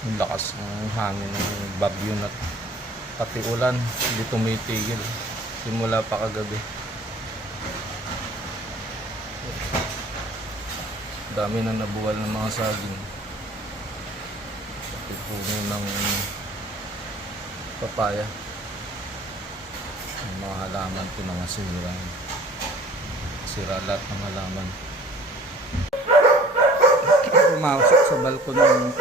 Ang lakas ng hangin ng bagyo na pati ulan, hindi tumitigil simula pa kagabi. Dami na nabuwal ng mga saging, pati puno ng papaya. Ang mga halaman ko na nasira, sira lahat ng halaman. Pumasok sa balkon ng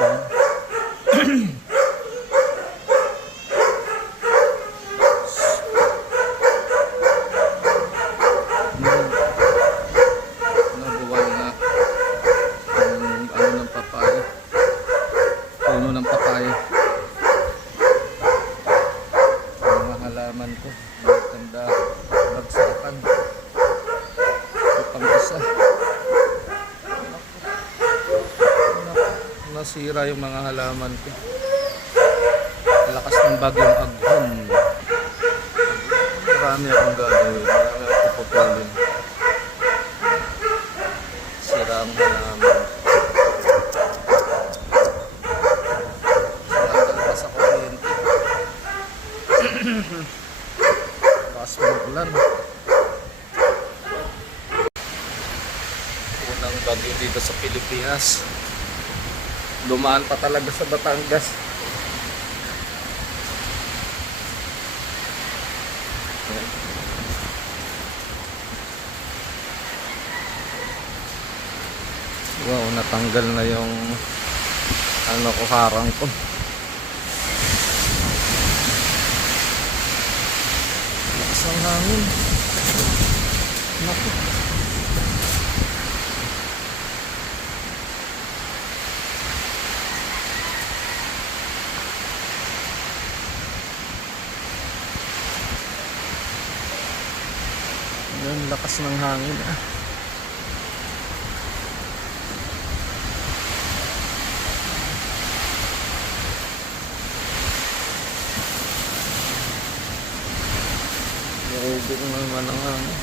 nabuwal na ang ano ng papaya, puno ng papaya. Ang mga halaman ko maganda bagsakan. Ito pang isa, nasira yung mga halaman ko. Lakas ng bagyong Aghon. Marami akong gagawin, marami akong pupulin. Sira ang halaman. Sira talaga sa kuryente. Lakas ng ulan. Unang bagyo dito sa Pilipinas. Dumaan pa talaga sa Batangas. Wow, natanggal na yung ano ko, harang ko. Lakas ang hangin. Naku. Yung lakas ng hangin ah. Naubig naman ang hangin.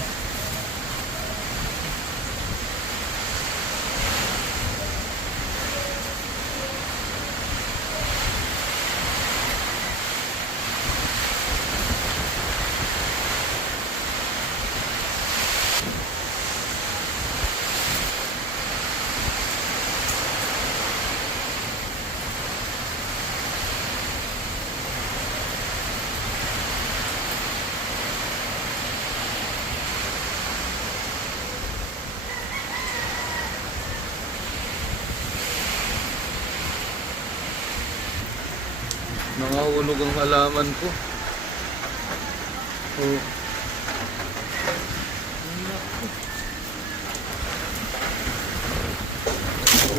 Nangahulog ang halaman ko. Oh.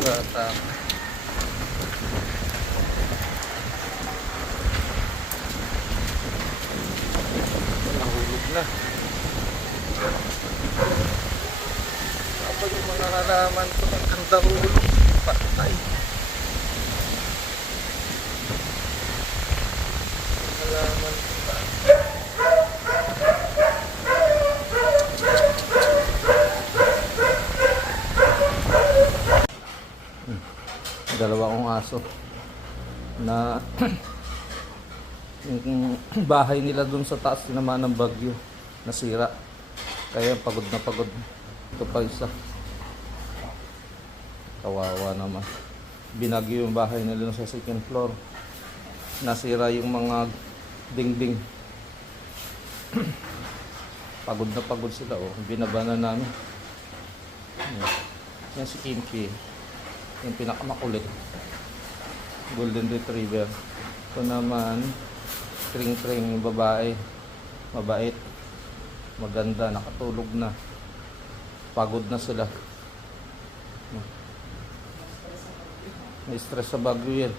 Bata. Nahulog na. Kapag yung mga halaman ko nagkanda hulog, patay. Halaman ko ba? Dalawa kong aso na yung bahay nila dun sa taas naman ng bagyo nasira, kaya pagod na pagod. Ito pa isa, kawawa naman, binagyo yung bahay nila sa second floor, nasira yung mga dingding. Pagod na pagod sila. Oh, binabana namin. Yan si Kimchi, yung pinakamakulit, golden retriever. Ito naman Kring Kring, yung babae, mabait, maganda, nakatulog na. Pagod na sila. May stress sa bagyo yan,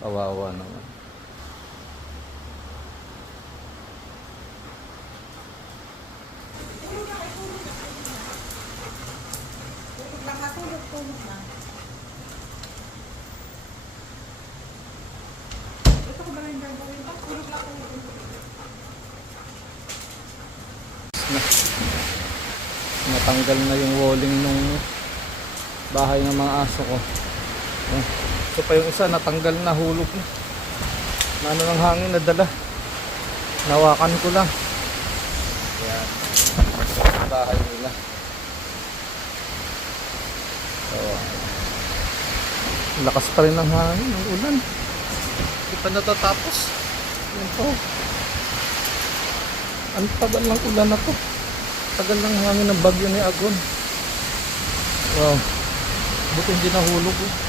kawawa naman. Nakatulog-tulog na. Ito ko ba rin gagawin? Tulog lang ako. Natanggal na yung walling nung bahay ng mga aso ko. Ito pa yung isa, natanggal na, hulog na. Na ano ng hangin, nadala. Nawakan ko lang. Ayan. Bahay nila. So, lakas pa rin ng hangin, ng ulan. Hindi pa natatapos. Yan po. Ang tagal ng ulan na to. Tagal ng hangin ng bagyo ni Agon. Wow. Buti hindi nahulog eh.